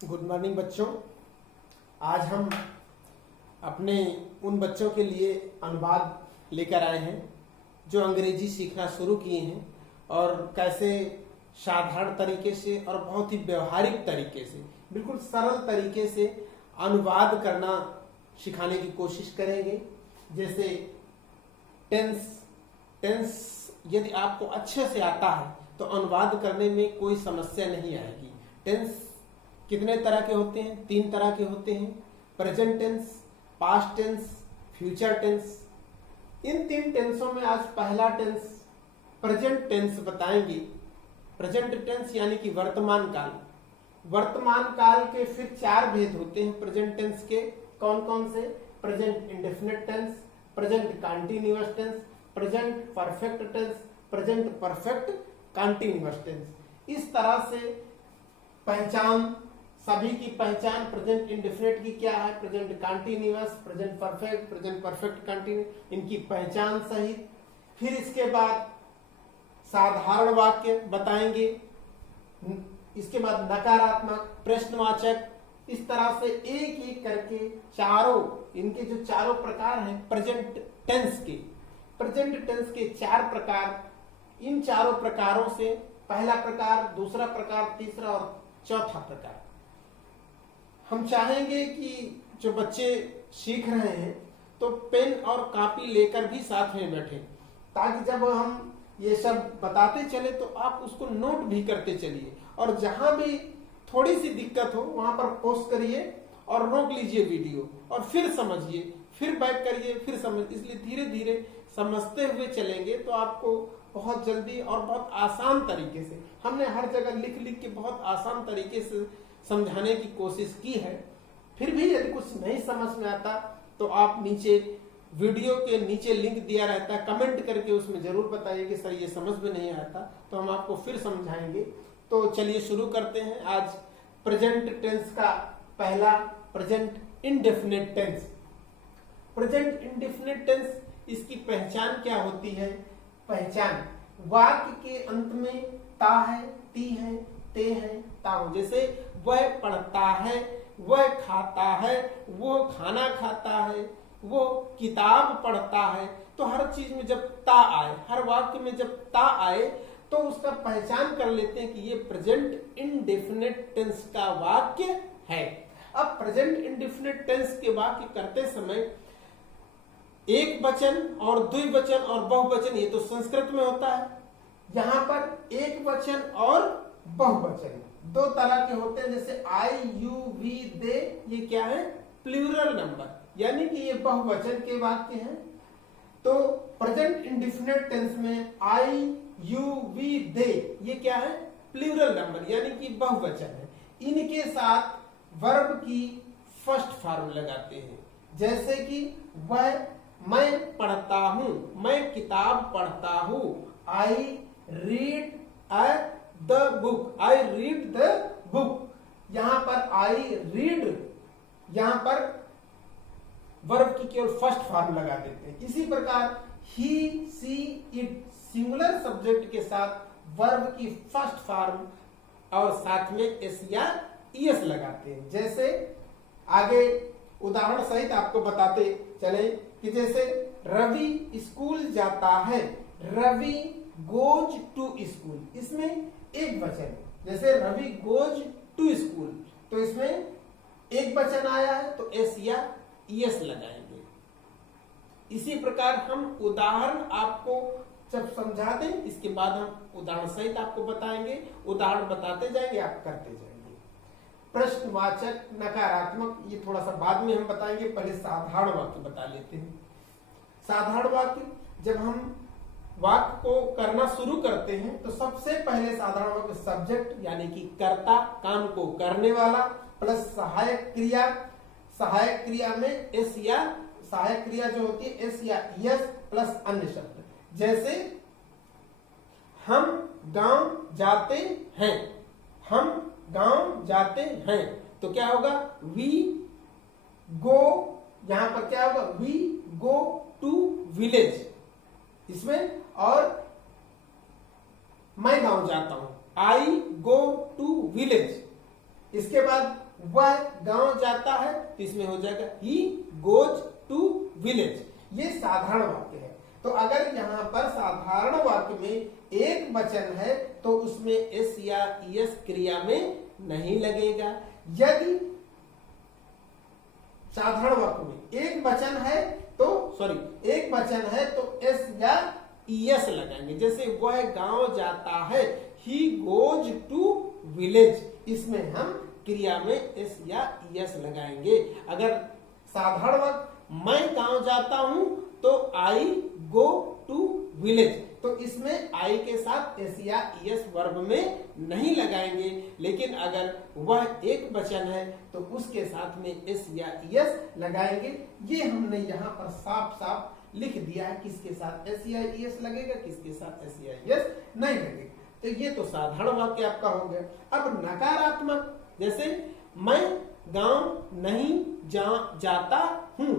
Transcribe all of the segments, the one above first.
Good morning बच्चों। आज हम अपने उन बच्चों के लिए अनुवाद लेकर आए हैं जो अंग्रेजी सीखना शुरू किए हैं और कैसे साधारण तरीके से और बहुत ही व्यवहारिक तरीके से, बिल्कुल सरल तरीके से अनुवाद करना सिखाने की कोशिश करेंगे। जैसे टेंस यदि आपको अच्छे से आता है तो अनुवाद करने में कोई समस्या नहीं आएगी। टेंस कितने तरह के होते हैं? 3 तरह के होते हैं, present tense, past tense, future tense. इन 3 टेंसों में आज पहला टेंस प्रेजेंट टेंस बताएंगे। प्रेजेंट टेंस यानी कि वर्तमान काल। वर्तमान काल के फिर 4 भेद होते हैं प्रेजेंट टेंस के। कौन कौन से? Present indefinite tense, present continuous tense, present perfect tense, present perfect continuous tense. इस तरह से पहचान, सभी की पहचान प्रेजेंट इंडेफिनिट की क्या है, present continuous, present perfect, present perfect continuous, इनकी पहचान सहित। फिर इसके बाद साधारण वाक्य बताएंगे। इसके बाद नकारात्मक, प्रश्नवाचक। इस तरह से एक एक करके इनके जो चारों प्रकार हैं प्रेजेंट टेंस के 4 प्रकार। इन चारों प्रकारों से पहला प्रकार, दूसरा प्रकार, तीसरा और चौथा प्रकार। हम चाहेंगे कि जो बच्चे सीख रहे हैं तो पेन और कॉपी लेकर भी साथ में बैठें, ताकि जब हम ये सब बताते चले तो आप उसको नोट भी करते चलिए, और जहां भी थोड़ी सी दिक्कत हो वहां पर पॉज करिए और रोक लीजिए वीडियो और फिर समझिए, फिर बैक करिए, फिर समझ। इसलिए धीरे धीरे समझते हुए चलेंगे तो आपको बहुत जल्दी और बहुत आसान तरीके से, हमने हर जगह लिख लिख के बहुत आसान तरीके से समझाने की कोशिश की है। फिर भी यदि कुछ नहीं समझ में आता तो आप नीचे वीडियो के नीचे लिंक दिया रहता है, कमेंट करके उसमें जरूर बताइए कि सर ये समझ में नहीं आता, तो हम आपको फिर समझाएंगे। तो चलिए शुरू करते हैं। आज प्रेजेंट टेंस का पहला present indefinite tense. Present indefinite tense, इसकी पहचान क्या होती है? पहचान, वाक्य के अंत में ता है, ती है, ते है, ता हो। जैसे वह पढ़ता है, वह खाता है, वो खाना खाता है, वो किताब पढ़ता है। तो हर चीज में जब ता आए, हर वाक्य में जब ता आए तो उसका पहचान कर लेते हैं कि ये प्रेजेंट इंडेफिनिट टेंस का वाक्य है। अब प्रेजेंट इंडेफिनिट टेंस के वाक्य करते समय एक वचन और द्विवचन और बहुवचन, ये तो संस्कृत में होता है। यहां पर एक वचन और बहुवचन 2 तरह के होते हैं। जैसे आई, यू, वी, दे, ये क्या है? प्लूरल नंबर, यानी कि ये बहुवचन के वाक्य हैं। तो प्रेजेंट इंडेफिनिट टेंस में आई, यू, वी, दे, ये क्या है? प्लूरल नंबर, यानी कि बहुवचन है। इनके साथ वर्ब की फर्स्ट फॉर्म लगाते हैं। जैसे कि वह, मैं पढ़ता हूं, मैं किताब पढ़ता हूं। I read the book, I read the book. यहां पर आई रीड, यहां पर वर्ब की केवल फर्स्ट फॉर्म लगा देते हैं। इसी प्रकार ही, सी, इट, सिंगुलर सब्जेक्ट के साथ वर्ब की फर्स्ट फॉर्म और साथ में एस या ईएस लगाते हैं। जैसे आगे उदाहरण सहित आपको बताते चले कि जैसे रवि स्कूल जाता है, रवि गोज टू स्कूल, इसमें एक वचन। जैसे रवि गोज टू स्कूल, तो इसमें एक वचन आया है तो एस या ईएस लगाएंगे। इसी प्रकार हम उदाहरण आपको जब समझा दें, इसके बाद हम उदाहरण सहित आपको बताएंगे, उदाहरण बताते जाएंगे, आप करते जाएंगे। प्रश्नवाचक, नकारात्मक, ये थोड़ा सा बाद में हम बताएंगे, पहले साधारण वाक्य बता लेते हैं। साधारण वाक्य, जब हम वाक्य को करना शुरू करते हैं तो सबसे पहले साधारण वाक्य सब्जेक्ट यानी कि कर्ता, काम को करने वाला, प्लस सहायक क्रिया। सहायक क्रिया में एस या सहायक क्रिया जो होती है एस या यस प्लस अन्य शब्द। जैसे हम गांव जाते हैं, हम गांव जाते हैं, तो क्या होगा? वी गो, यहां पर क्या होगा? वी गो टू विलेज इसमें। और मैं गांव जाता हूं, आई गो टू विलेज। इसके बाद वह गांव जाता है, तो इसमें हो जाएगा ही गोज टू विलेज। ये साधारण वाक्य है। तो अगर यहाँ पर साधारण वाक्य में एक वचन है तो उसमें एस या ईएस क्रिया में नहीं लगेगा। यदि साधारण वाक्य में एक वचन है तो एस या ईएस लगाएंगे। जैसे वह गांव जाता है, ही गोज टू विलेज, इसमें हम क्रिया में एस या ईएस लगाएंगे। अगर साधारण वाक्य मैं गांव जाता हूं तो आई गो टू विलेज, तो इसमें आई के साथ एस या ईएस वर्ब में नहीं लगाएंगे। लेकिन अगर वह एक वचन है तो उसके साथ में एस या ईएस लगाएंगे। ये हमने यहाँ पर साफ साफ लिख दिया है किसके साथ एस या ईएस लगेगा, किसके साथ एस या ईएस नहीं लगेगा। तो ये तो साधारण वाक्य आपका हो गया। अब नकारात्मक, जैसे मैं गांव नहीं जाता हूं,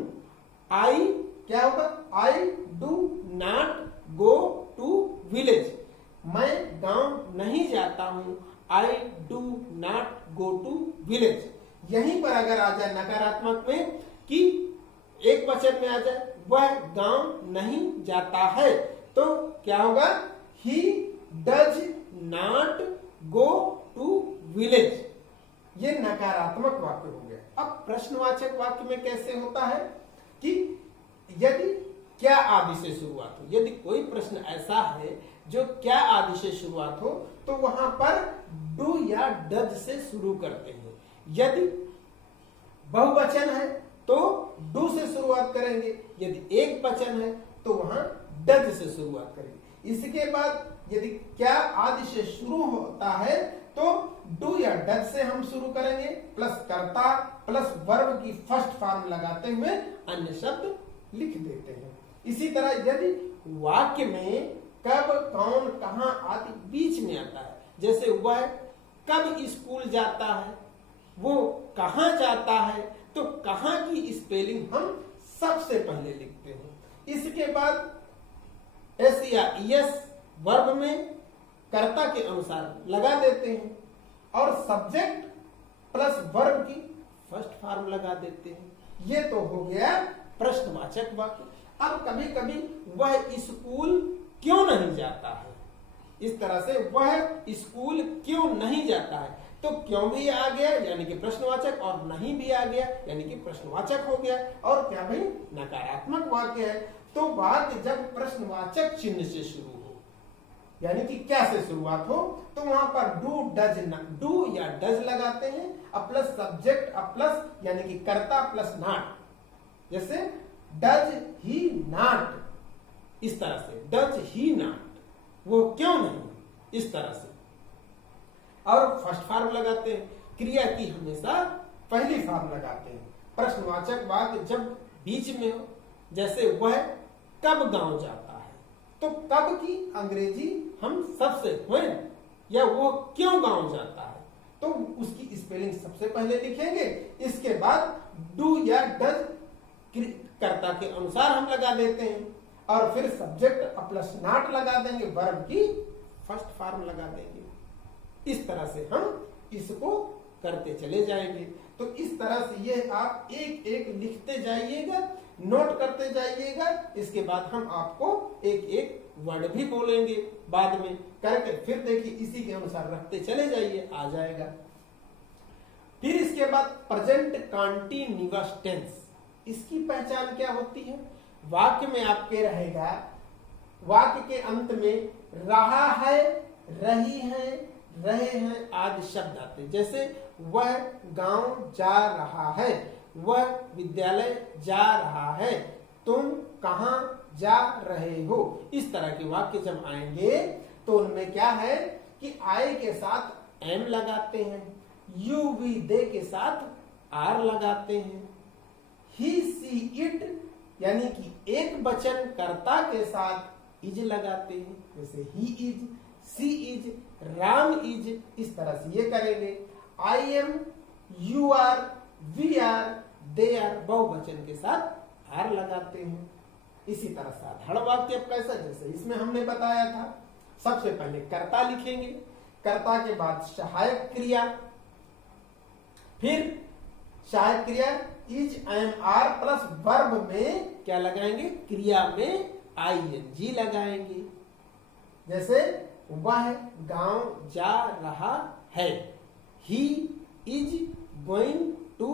आई क्या होगा, I do not go to village. मैं गांव नहीं जाता हूं, I do not go to village. यहीं पर अगर आ जाए नकारात्मक में कि एक वचन में आ जाए वह गांव नहीं जाता है, तो क्या होगा, he does not go to village. ये नकारात्मक वाक्य हो गया। अब प्रश्नवाचक वाक्य में कैसे होता है कि यदि क्या आदि से शुरुआत हो, यदि कोई प्रश्न ऐसा है जो क्या आदि से शुरुआत हो तो वहां पर डू या डज से शुरू करते हैं। यदि बहुवचन है तो डू से शुरुआत करेंगे, यदि एक वचन है तो वहां डज से शुरुआत करेंगे। इसके बाद यदि क्या आदि से शुरू होता है तो डू या डज से हम शुरू करेंगे, प्लस कर्ता प्लस वर्ब की फर्स्ट फॉर्म लगाते हुए अन्य शब्द लिख देते हैं। इसी तरह यदि वाक्य में कब, कौन, कहां आदि बीच में आता है, जैसे वह कब स्कूल जाता है, वो कहां जाता है, तो कहां की स्पेलिंग हम सबसे पहले लिखते हैं। इसके बाद एस या ईएस वर्ब में कर्ता के अनुसार लगा देते हैं और सब्जेक्ट प्लस वर्ब की फर्स्ट फॉर्म लगा देते हैं। ये तो हो गया प्रश्नवाचक वाक्य। अब कभी कभी वह स्कूल क्यों नहीं जाता है, इस तरह से वह स्कूल क्यों नहीं जाता है, तो क्यों भी आ गया यानी कि प्रश्नवाचक, और नहीं भी आ गया यानी कि प्रश्नवाचक हो गया। और क्या भाई, नकारात्मक वाक्य है तो वाक्य जब प्रश्नवाचक चिन्ह से शुरू हो यानी कि क्या से शुरुआत हो तो वहां पर डू डज, डू या डज लगाते हैं, प्लस सब्जेक्ट प्लस यानी कि कर्ता प्लस नॉट। जैसे डज ही नॉट, इस तरह से डज ही नॉट, वो क्यों नहीं, इस तरह से। और फर्स्ट फॉर्म लगाते हैं, क्रिया की हमेशा पहली फॉर्म लगाते हैं। प्रश्नवाचक वाक्य जब बीच में हो, जैसे वह कब गांव जाता है, तो कब की अंग्रेजी हम सबसे व्हेन, या वो क्यों गांव जाता है तो उसकी स्पेलिंग सबसे पहले लिखेंगे। इसके बाद डू या डज कर्ता के अनुसार हम लगा देते हैं और फिर सब्जेक्ट प्लस नॉट लगा देंगे, वर्ब की फर्स्ट फॉर्म लगा देंगे। इस तरह से हम इसको करते चले जाएंगे। तो इस तरह से ये आप एक एक लिखते जाइएगा, नोट करते जाइएगा। इसके बाद हम आपको एक एक वर्ड भी बोलेंगे बाद में करके, फिर देखिए इसी के अनुसार रखते चले जाइए, आ जाएगा। फिर इसके बाद प्रेजेंट कंटीन्यूअस टेंस, इसकी पहचान क्या होती है, वाक्य में आपके रहेगा, वाक्य के अंत में रहा है, रही है, रहे हैं आदि शब्द आते हैं। जैसे वह गांव जा रहा है, वह विद्यालय जा रहा है, तुम कहां जा रहे हो। इस तरह के वाक्य जब आएंगे तो उनमें क्या है कि आई के साथ एम लगाते हैं, यू वी दे के साथ आर लगाते हैं, ही सी इट यानी कि एक वचन कर्ता के साथ इज लगाते हैं, जैसे he is, she is, Ram is, इस तरह से ये करेंगे। I am, you are, we are, they are बहुवचन के साथ आर लगाते हैं। इसी तरह साधारण वाक्य कैसा, जैसे इसमें हमने बताया था, सबसे पहले कर्ता लिखेंगे, कर्ता के बाद सहायक क्रिया, फिर सहायक क्रिया is, am, are plus verb में क्या लगाएंगे, क्रिया में आईएनजी लगाएंगे। जैसे वह गांव जा रहा है, he is going to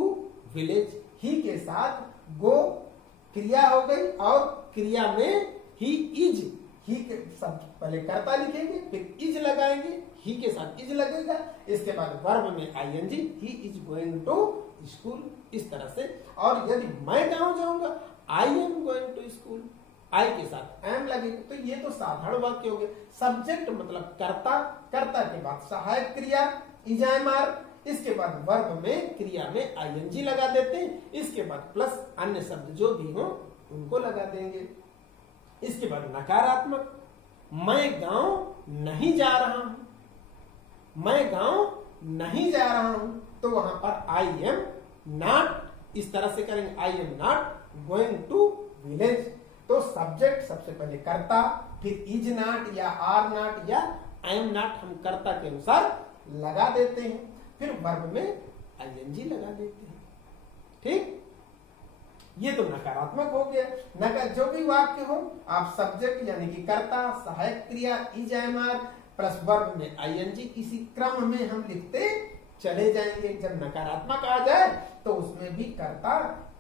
village. He के साथ गो क्रिया हो गई और क्रिया में ही इज, ही के सब पहले कर्ता लिखेंगे फिर इज लगाएंगे, ही के साथ इज लगेगा, इसके बाद वर्ब में ING, he is going to school, इस तरह से। और यदि मैं गांव जाऊंगा, I am going to school, I के साथ एम लगेगा। तो ये तो साधारण वाक्य हो गए। सब्जेक्ट मतलब कर्ता, कर्ता के बाद सहायक क्रिया इज, एम, आर, इसके बाद वर्ब में क्रिया में आईएनजी लगा देते हैं, इसके बाद प्लस अन्य शब्द जो भी हो उनको लगा देंगे। इसके बाद नकारात्मक, मैं गांव नहीं जा रहा हूं, मैं गांव नहीं जा रहा हूं, तो वहां पर आई एम नॉट, इस तरह से करेंगे, I am not going to village. तो सब्जेक्ट सबसे पहले कर्ता, फिर इज नॉट या आर नॉट या आई एम नॉट हम कर्ता के अनुसार लगा देते हैं, फिर वर्ब में आईएनजी लगा देते हैं। ठीक, ये तो नकारात्मक हो गया। नकार जो भी वाक्य हो आप सब्जेक्ट यानी कि कर्ता, सहायक क्रिया is, am, are plus verb में आईएनजी, इसी क्रम में हम लिखते चले जाएंगे। जब नकारात्मक आ जाए तो उसमें भी कर्ता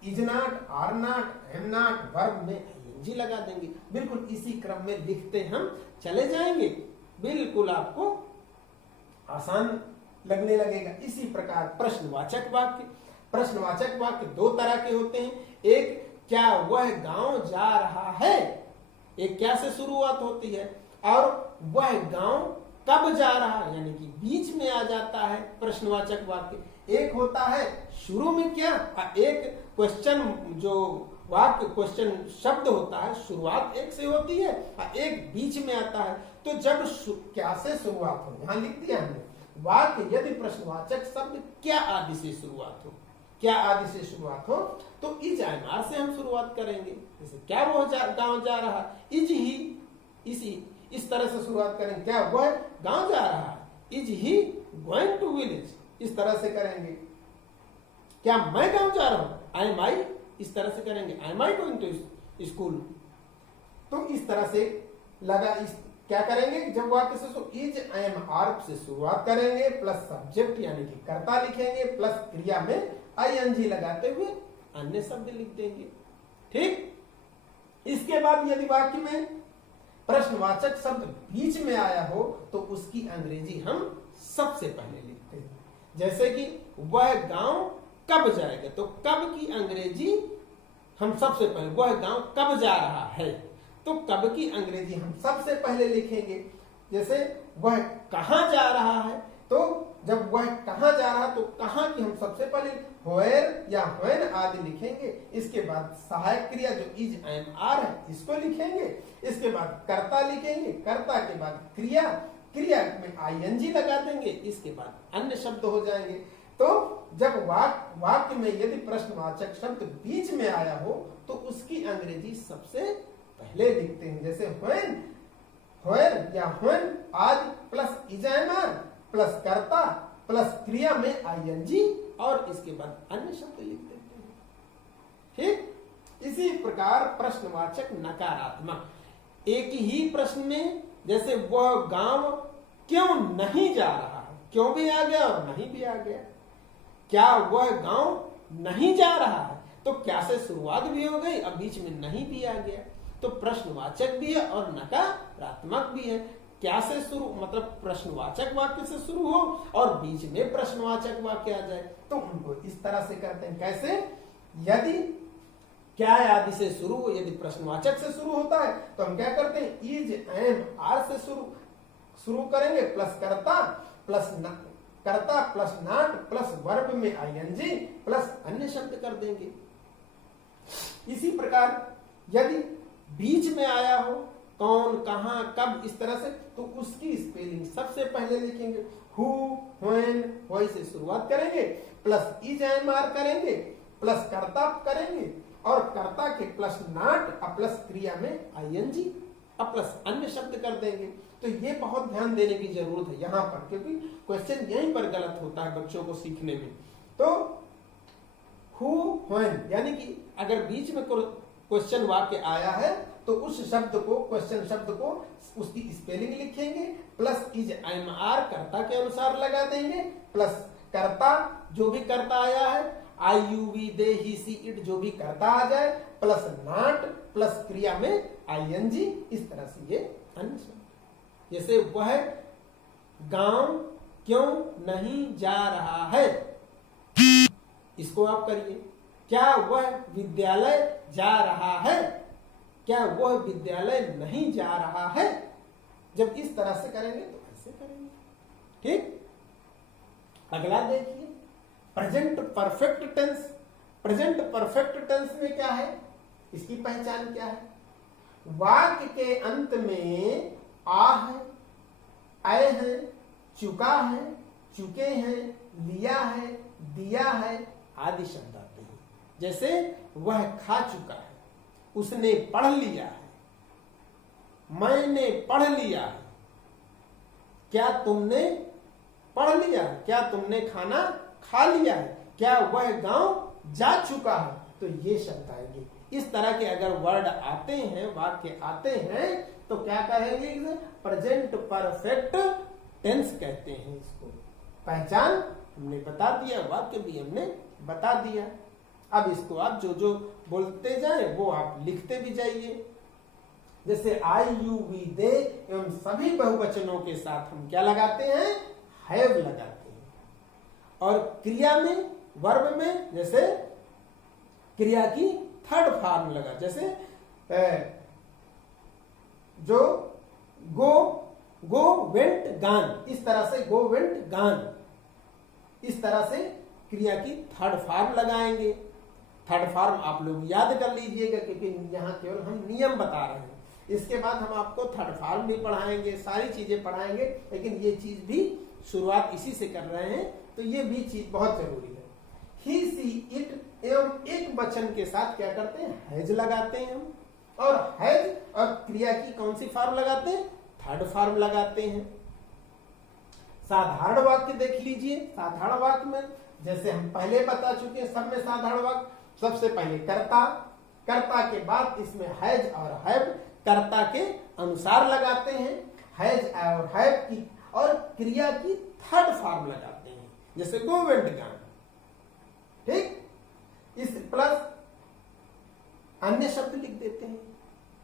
is not, are not, am not, verb में आईएनजी लगा देंगे। बिल्कुल इसी क्रम में लिखते हम चले जाएंगे, बिल्कुल आपको आसान लगने लगेगा। इसी प्रकार प्रश्नवाचक वाक्य, प्रश्नवाचक वाक्य दो तरह के होते हैं। एक, क्या वह गांव जा रहा है, एक क्या से शुरुआत होती है, और वह गांव कब जा रहा है, यानी कि बीच में आ जाता है प्रश्नवाचक वाक्य। एक होता है शुरू में क्या, एक क्वेश्चन जो वाक्य क्वेश्चन शब्द होता है शुरुआत एक से होती है, एक बीच में आता है। तो जब क्या से शुरुआत हो, यहां लिख दिया हमने, वाक्य यदि प्रश्नवाचक शब्द क्या आदि से शुरुआत हो, क्या आदि से शुरुआत हो, तो इज, एम, आर से हम शुरुआत करेंगे। जैसे क्या वो गांव जा रहा, इज ही, इस तरह से शुरुआत करेंगे। क्या वह गांव जा रहा है, is he going to village, इस तरह से करेंगे। क्या मैं गांव जा रहा हूं, आई एम आई, इस तरह से करेंगे, I am I going to school. तो इस तरह से लगा, क्या करेंगे, जब वाक्य से इज, एम, आर से शुरुआत करेंगे, प्लस सब्जेक्ट यानी कि कर्ता लिखेंगे, प्लस क्रिया में आईएनजी लगाते हुए अन्य शब्द लिख देंगे। ठीक, इसके बाद यदि वाक्य में प्रश्नवाचक शब्द बीच में आया हो तो उसकी अंग्रेजी हम सबसे पहले लिखते हैं। जैसे कि वह गांव कब जाएगा, तो कब की अंग्रेजी हम सबसे पहले, वह गांव कब जा रहा है, तो कब की अंग्रेजी हम सबसे पहले लिखेंगे। जैसे वह कहां जा रहा है, तो जब वह कहां जा रहा तो कहां की हम सबसे पहले व्हेयर या व्हेन आदि लिखेंगे। इसके बाद सहायक क्रिया जो इज, एम, आर है इसको लिखेंगे। इसके बाद कर्ता लिखेंगे, कर्ता के बाद क्रिया, क्रिया में आईएनजी लगा देंगे। इसके बाद अन्य शब्द हो जाएंगे। तो जब वाक्य में यदि प्रश्नवाचक शब्द बीच में आया हो तो उसकी अंग्रेजी सबसे पहले लिखते हैं। जैसे व्हेन, व्हेयर या व्हेन आदि plus is, am, are plus कर्ता प्लस क्रिया में आईएनजी और इसके बाद अन्य शब्द लिख देते हैं। ठीक, इसी प्रकार प्रश्नवाचक नकारात्मक, एक ही प्रश्न में, जैसे वह गांव क्यों नहीं जा रहा है, क्यों भी आ गया और नहीं भी आ गया। क्या वह गांव नहीं जा रहा है, तो क्या से शुरुआत भी हो गई और बीच में नहीं भी आ गया, तो प्रश्नवाचक भी है और नकारात्मक भी है। क्या से शुरू मतलब प्रश्नवाचक वाक्य से शुरू हो और बीच में प्रश्नवाचक वाक्य आ जाए, तो उनको इस तरह से करते हैं। कैसे, यदि क्या आदि से शुरू हो, यदि प्रश्नवाचक से शुरू होता है तो हम क्या करते हैं, इज, एम, आर से शुरू करेंगे, प्लस कर्ता प्लस नॉट प्लस वर्ब में आईएनजी प्लस अन्य शब्द कर देंगे। इसी प्रकार यदि बीच में आया हो, कौन, कहां, कब, इस तरह से, तो उसकी स्पेलिंग सबसे पहले लिखेंगे। हु, व्हेन, व्हाई से शुरुआत करेंगे, प्लस इज, एम, आर करेंगे, प्लस कर्ता करेंगे और कर्ता के प्लस नॉट प्लस क्रिया में आईएनजी प्लस अन्य शब्द कर देंगे। तो ये बहुत ध्यान देने की जरूरत है यहाँ पर, क्योंकि क्वेश्चन यहीं पर गलत होता है बच्चों को सीखने में। तो हु व्हेन, यानी कि अगर बीच में क्वेश्चन वाक्य आया है तो उस शब्द को, क्वेश्चन शब्द को, उसकी स्पेलिंग लिखेंगे, प्लस इज एम आर कर्ता के अनुसार लगा देंगे, प्लस कर्ता जो भी कर्ता आया है, I you we they he she it जो भी कर्ता आ जाए, प्लस नॉट, प्लस क्रिया में आईएनजी, इस तरह से ये अन्य शब्द। जैसे वह गांव क्यों नहीं जा रहा है, इसको आप करिए। क्या वह विद्यालय जा रहा है, क्या वह विद्यालय नहीं जा रहा है। जब इस तरह से करेंगे तो ऐसे करेंगे, ठीक। अगला देखिए present perfect tense. Present perfect tense में क्या है, इसकी पहचान क्या है? वाक्य के अंत में आ है, आए हैं, चुका है, चुके हैं, लिया है, दिया है आदि शब्द आते हैं। जैसे वह खा चुका है, उसने पढ़ लिया है, मैंने पढ़ लिया है, क्या तुमने पढ़ लिया है, क्या तुमने खाना खा लिया है, क्या वह गांव जा चुका है, तो ये शब्द आएंगे। इस तरह के अगर वर्ड आते हैं, वाक्य आते हैं, तो क्या कहेंगे? प्रेजेंट परफेक्ट टेंस कहते हैं इसको। पहचान हमने बता दिया, वाक्य भी हमने बता दिया। अब इसको आप जो जो बोलते जाए वो आप लिखते भी जाइए। जैसे आई यू वी दे एवं सभी बहुवचनों के साथ हम क्या लगाते हैं? हैव लगाते हैं। और क्रिया में, वर्ब में, जैसे क्रिया की थर्ड फॉर्म लगा, जैसे जो गो वेंट गान, इस तरह से गो वेंट गान, इस तरह से क्रिया की थर्ड फॉर्म लगाएंगे। थर्ड फॉर्म आप लोग याद कर लीजिएगा, क्योंकि यहाँ केवल हम नियम बता रहे हैं। इसके बाद हम आपको थर्ड फॉर्म भी पढ़ाएंगे, सारी चीजें पढ़ाएंगे, लेकिन ये चीज भी शुरुआत इसी से कर रहे हैं, तो ये भी चीज बहुत जरूरी है। ही सी इट एवं एक वचन के साथ क्या करते हैं? हैज लगाते हैं हम। और हैज और क्रिया की कौन सी फॉर्म लगाते हैं? थर्ड फॉर्म लगाते हैं। साधारण वाक्य देख लीजिए। साधारण वाक्य में जैसे हम पहले बता चुके हैं, सब में साधारण वाक्य सबसे पहले कर्ता, कर्ता के बाद इसमें हैज और हैव कर्ता के अनुसार लगाते हैं, हैज और हैव की, और क्रिया की थर्ड फॉर्म लगाते हैं, जैसे गो वेंट गान, ठीक। इस प्लस अन्य शब्द लिख देते हैं।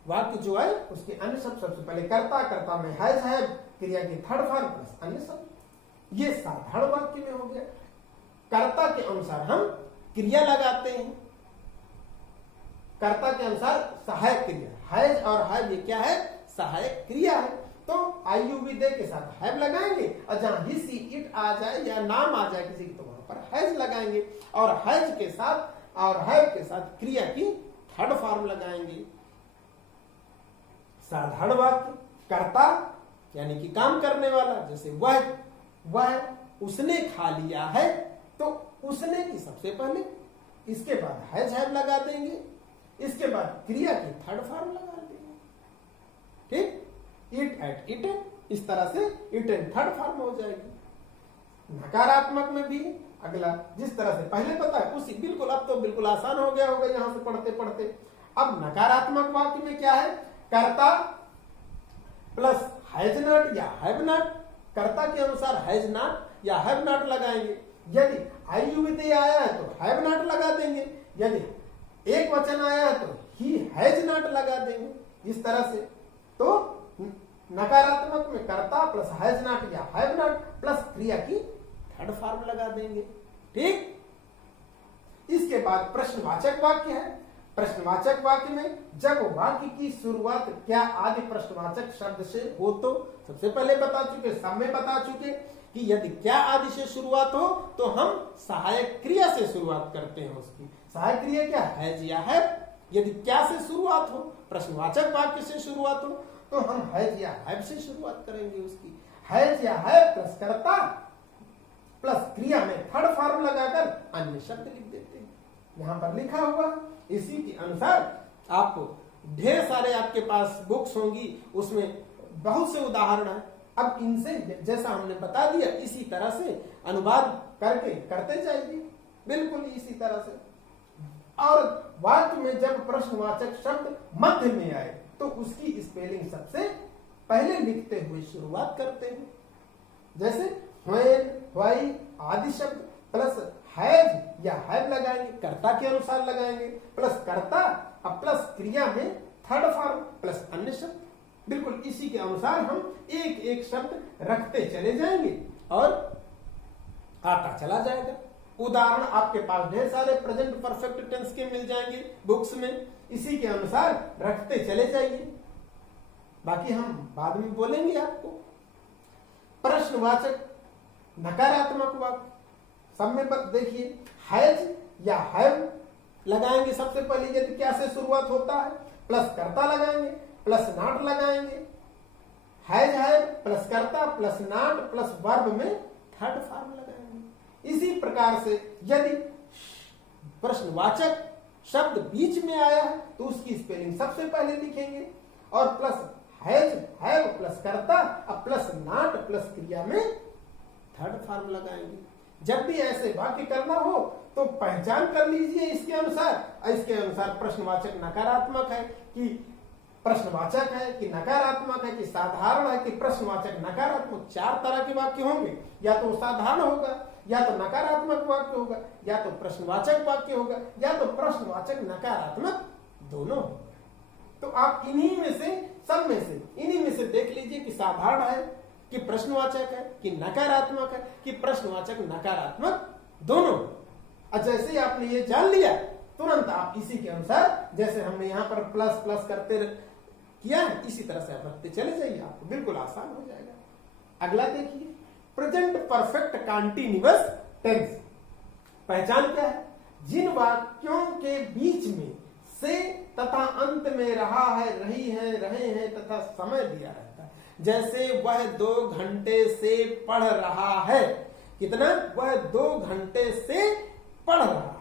वाक्य जो है उसके अन्य शब्द, सबसे पहले कर्ता, कर्ता में हैज हैव, क्रिया की थर्ड फॉर्म प्लस अन्य शब्द। ये साधारण वाक्य में हो गया। कर्ता के अनुसार हम क्रिया लगाते हैं, कर्ता के अनुसार सहायक क्रिया, हैज और हैव, ये क्या है? सहायक क्रिया है। तो आई यू वी दे के साथ हैव लगाएंगे, और जहां ही सी इट आ जाए या नाम आ जाए किसी की, तो वहां पर हैज लगाएंगे, और हैज के साथ और हैव के साथ क्रिया की थर्ड फॉर्म लगाएंगे। साधारण वाक्य कर्ता यानी कि काम करने वाला, जैसे वह उसने खा लिया है, तो उसने की सबसे पहले, इसके बाद हैज हैव लगा देंगे, इसके बाद क्रिया की थर्ड फॉर्म लगा देंगे, ठीक। इट एट इटन, इस तरह से इटन थर्ड फॉर्म हो जाएगी। नकारात्मक में भी अगला जिस तरह से पहले पता है उसी बिल्कुल, अब तो बिल्कुल आसान हो गया होगा यहां से पढ़ते पढ़ते। अब नकारात्मक वाक्य में क्या है? कर्ता प्लस हैज नॉट या हैव नॉट, कर्ता के अनुसार हैज नॉट या हैव नॉट लगाएंगे। यदि आई यू वी दे आया है तो हैव नॉट लगा देंगे, यदि एक वचन आया है तो ही हैज नॉट लगा देंगे, इस तरह से। तो नकारात्मक में कर्ता प्लस हैज नॉट या हैव नॉट प्लस क्रिया की थर्ड फॉर्म लगा देंगे, ठीक। इसके बाद प्रश्नवाचक वाक्य है। प्रश्नवाचक वाक्य में जब वाक्य की शुरुआत क्या आदि प्रश्नवाचक शब्द से हो, तो सबसे पहले बता चुके, सब में बता चुके कि यदि क्या आदि से शुरुआत हो तो हम सहायक क्रिया से शुरुआत करते हैं। उसकी सहायक क्रिया क्या? हैज या हैव। यदि क्या से शुरुआत हो, प्रश्नवाचक वाक्य से शुरुआत हो, तो हम हैज या हैव से शुरुआत करेंगे उसकी। हैज या हैव प्लस कर्ता प्लस क्रिया में थर्ड फॉर्म लगाकर अन्य शब्द लिख देते हैं। यहां पर लिखा हुआ, इसी के अनुसार आपको ढेर सारे आपके पास बुक्स होंगी, उसमें बहुत से उदाहरण है। अब इनसे जैसा हमने बता दिया, इसी तरह से अनुवाद करके करते जाइए। बिल्कुल इसी तरह से। और वाक्य में जब प्रश्नवाचक शब्द मध्य में आए तो उसकी स्पेलिंग सबसे पहले लिखते हुए शुरुआत करते हैं। जैसे व्हेन, व्हाई आदि शब्द प्लस हैज या हैव लगाएंगे, कर्ता के अनुसार लगाएंगे, प्लस कर्ता अब प्लस क्रिया में थर्ड फॉर्म प्लस अन्य शब्द। बिल्कुल इसी के अनुसार हम एक एक शब्द रखते चले जाएंगे और आता चला जाएगा। उदाहरण आपके पास ढेर सारे प्रेजेंट परफेक्ट टेंस के मिल जाएंगे बुक्स में, इसी के अनुसार रखते चले जाइए, बाकी हम बाद में बोलेंगे आपको। प्रश्नवाचक नकारात्मक वाक्य सब में देखिए हैज या हैव लगाएंगे सबसे पहले, यदि क्या से शुरुआत होता है, प्लस कर्ता लगाएंगे, प्लस नॉट लगाएंगे, हैज हैव प्लस कर्ता प्लस नॉट प्लस वर्ब में थर्ड फॉर्म लगाएंगे। इसी प्रकार से यदि प्रश्नवाचक शब्द बीच में आया है तो उसकी स्पेलिंग सबसे पहले लिखेंगे और प्लस हैज हैव प्लस कर्ता अब प्लस नॉट प्लस क्रिया में थर्ड फॉर्म लगाएंगे। जब भी ऐसे वाक्य करना हो तो पहचान कर लीजिए इसके अनुसार। इसके अनुसार प्रश्नवाचक नकारात्मक है कि प्रश्नवाचक है कि नकारात्मक है कि साधारण है कि प्रश्नवाचक नकारात्मक। चार तरह के वाक्य होंगे, या तो साधारण होगा, या तो नकारात्मक वाक्य होगा, या तो प्रश्नवाचक वाक्य होगा, या तो प्रश्नवाचक नकारात्मक दोनों होगा। तो आप इन्हीं में से सब में से इन्हीं में से देख लीजिए कि साधारण है कि प्रश्नवाचक है कि नकारात्मक है कि प्रश्नवाचक नकारात्मक दोनों। और जैसे ही आपने ये जान लिया तुरंत आप इसी के अनुसार जैसे हमने यहाँ पर प्लस प्लस करते किया है इसी तरह से आप रखते चले जाइए, आपको बिल्कुल आसान हो जाएगा। अगला देखिए प्रेजेंट परफेक्ट कंटीन्यूअस टेंस। पहचान क्या है? जिन वाक्यों के बीच में से तथा अंत में रहा है, रही है, रहे हैं तथा समय दिया रहता है। जैसे वह 2 घंटे से पढ़ रहा है। कितना? वह 2 घंटे से पढ़ रहा है।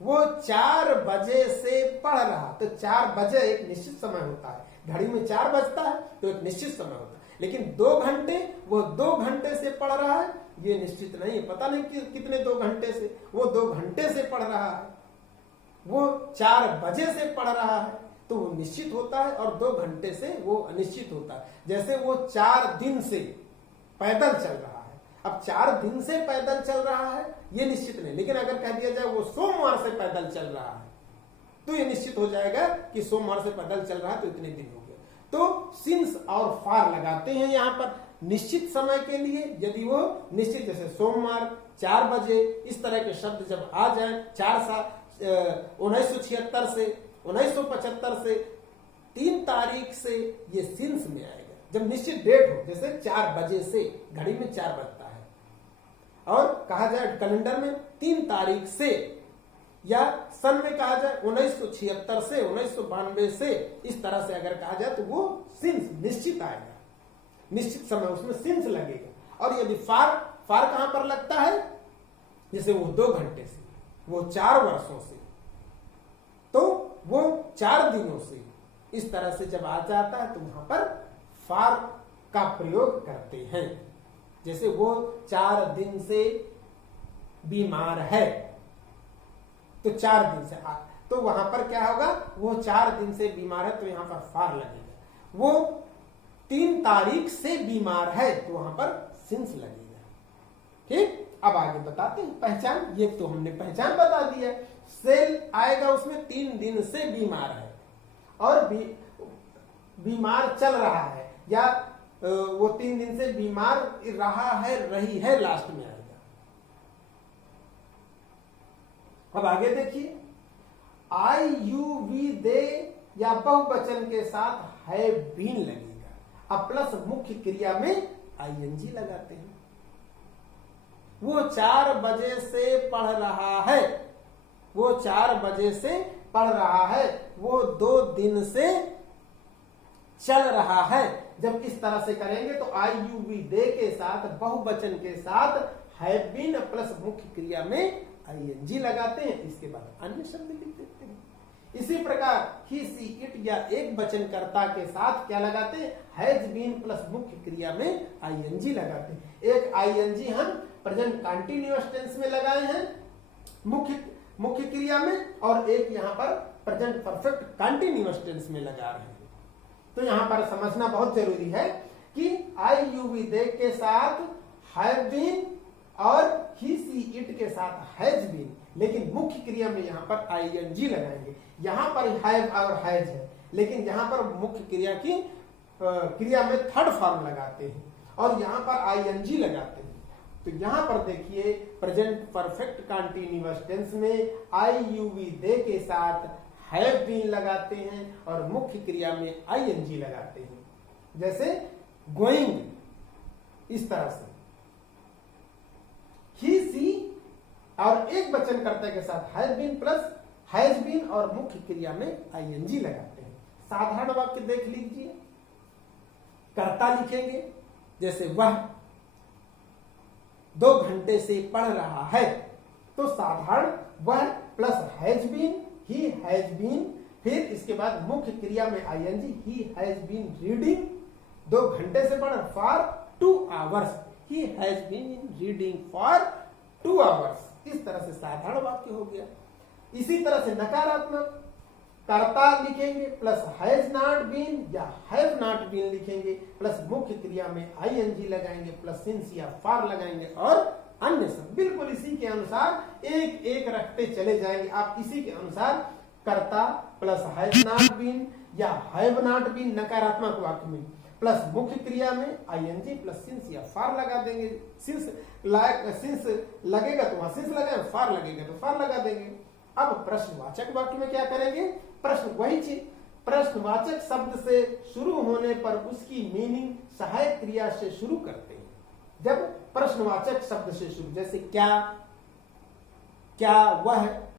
वो 4 बजे से पढ़ रहा। तो 4 बजे एक निश्चित समय होता है, घड़ी में 4 बजता है तो एक निश्चित समय होता है। लेकिन 2 घंटे, वो 2 घंटे से पढ़ रहा है ये निश्चित नहीं है, पता नहीं कि कितने 2 घंटे से। वो 2 घंटे से पढ़ रहा है, वो 4 बजे से पढ़ रहा है तो वो निश्चित होता है, और 2 घंटे से वो अनिश्चित होता है। जैसे वो 4 दिन से पैदल चल रहा है। अब 4 दिन से पैदल चल रहा है ये निश्चित नहीं, लेकिन अगर कह दिया जाए वो सोमवार से पैदल चल रहा है तो ये निश्चित हो जाएगा कि सोमवार से पैदल चल रहा है तो इतने दिन हो गए। तो सिंस और फार लगाते हैं यहाँ पर निश्चित समय के लिए। यदि वो निश्चित, जैसे सोमवार 4 बजे, इस तरह के शब्द जब आ जाए 1976 से 1975 से 3 तारीख से, ये सिंस में आएगा। जब निश्चित डेट हो, जैसे 4 बजे से, घड़ी में 4 बजता है, और कहा जाए कैलेंडर में 3 तारीख से, या सन में कहा जाए 1976 से 1992 से, इस तरह से अगर कहा जाए तो वो सिंस निश्चित आएगा, निश्चित समय उसमें सिंस लगेगा। और यदि फार कहां पर लगता है? जैसे वो 2 घंटे से, वो 4 वर्षों से, तो वो 4 दिनों से, इस तरह से जब आ जाता है तो वहां पर फार का प्रयोग करते हैं। जैसे वो 4 दिन से बीमार है तो 4 दिन से तो वहां पर क्या होगा? वो 4 दिन से बीमार है तो यहां पर फार लगेगा। वो 3 तारीख से बीमार है तो वहां पर सिंस लगेगा। ठीक, अब आगे बताते हैं पहचान। ये तो हमने पहचान बता दिया। सेल आएगा उसमें 3 दिन से बीमार है और बीमार चल रहा है, या वो 3 दिन से बीमार रहा है, रही है, लास्ट में आएगा। अब आगे देखिए आई यू वी दे या बहुवचन के साथ है बीन लगेगा। अब प्लस मुख्य क्रिया में आईएनजी लगाते हैं। वो 4 बजे से पढ़ रहा है, वो 4 बजे से पढ़ रहा है, वो 2 दिन से चल रहा है। जब इस तरह से करेंगे तो आई यू वी दे के साथ बहुवचन के साथ हैव बीन प्लस मुख्य क्रिया में आईएनजी लगाते हैं, इसके बाद अन्य शब्द लिख देते हैं। इसी प्रकार ही सी इट या एक वचन कर्ता के साथ क्या लगाते हैं? हैज बीन प्लस मुख्य क्रिया में आईएनजी लगाते हैं। एक आईएनजी हम प्रेजेंट कंटीन्यूअस टेंस में लगाए हैं मुख्य क्रिया में और एक यहाँ पर प्रेजेंट परफेक्ट कंटिन्यूअस टेंस में लगा रहे हैं। तो यहाँ पर समझना बहुत जरूरी है कि आई यू वी दे के साथ हैव बीन और ही सी इट के साथ हैज बीन, लेकिन मुख्य क्रिया में यहाँ पर आईएनजी लगाएंगे। यहाँ पर हैव और हैज है, लेकिन यहाँ पर मुख्य क्रिया की क्रिया में थर्ड फॉर्म लगाते हैं और यहाँ पर आईएनजी लगाते हैं। तो यहाँ पर देखिए प्रेजेंट परफेक्ट कंटीन्यूअस टेंस में आई यू वी दे के साथ हैव बीन लगाते हैं और मुख्य क्रिया में आईएनजी लगाते हैं। जैसे गोइंग, इस तरह से ही सी और एक वचन कर्ता के साथ have been plus has been और मुख्य क्रिया में आईएनजी लगाते हैं। साधारण वाक्य देख लीजिए, कर्ता लिखेंगे जैसे वह 2 घंटे से पढ़ रहा है, तो साधारण वह plus has been, he has been, फिर इसके बाद मुख्य क्रिया में ING, he has been reading 2 घंटे से पढ़ for 2 hours, he has been in reading for 2 hours. इस तरह से साधारण वाक्य हो गया। इसी तरह से नकारात्मक कर्ता लिखेंगे प्लस हैज नॉट बीन या हैव नॉट बीन लिखेंगे प्लस मुख्य क्रिया में आईएनजी लगाएंगे प्लस सिंस या फॉर लगाएंगे और अन्य सब बिल्कुल इसी के अनुसार एक एक रखते चले जाएंगे। आप इसी के अनुसार कर्ता प्लस हैज नॉट बीन या हैव नॉट बीन नकारात्मक वाक्य में प्लस मुख्य क्रिया में आईएनजी प्लस सिंस या फॉर लगा देंगे। सिंस लगेगा तो वहां सिंस लगाएंगे, फॉर लगेगा तो फॉर लगा देंगे। अब प्रश्नवाचक वाक्य में क्या करेंगे? प्रश्न वही चीज, प्रश्नवाचक शब्द से शुरू होने पर उसकी मीनिंग सहायक क्रिया से शुरू करते हैं। जब प्रश्नवाचक शब्द से शुरू, जैसे क्या, क्या वह,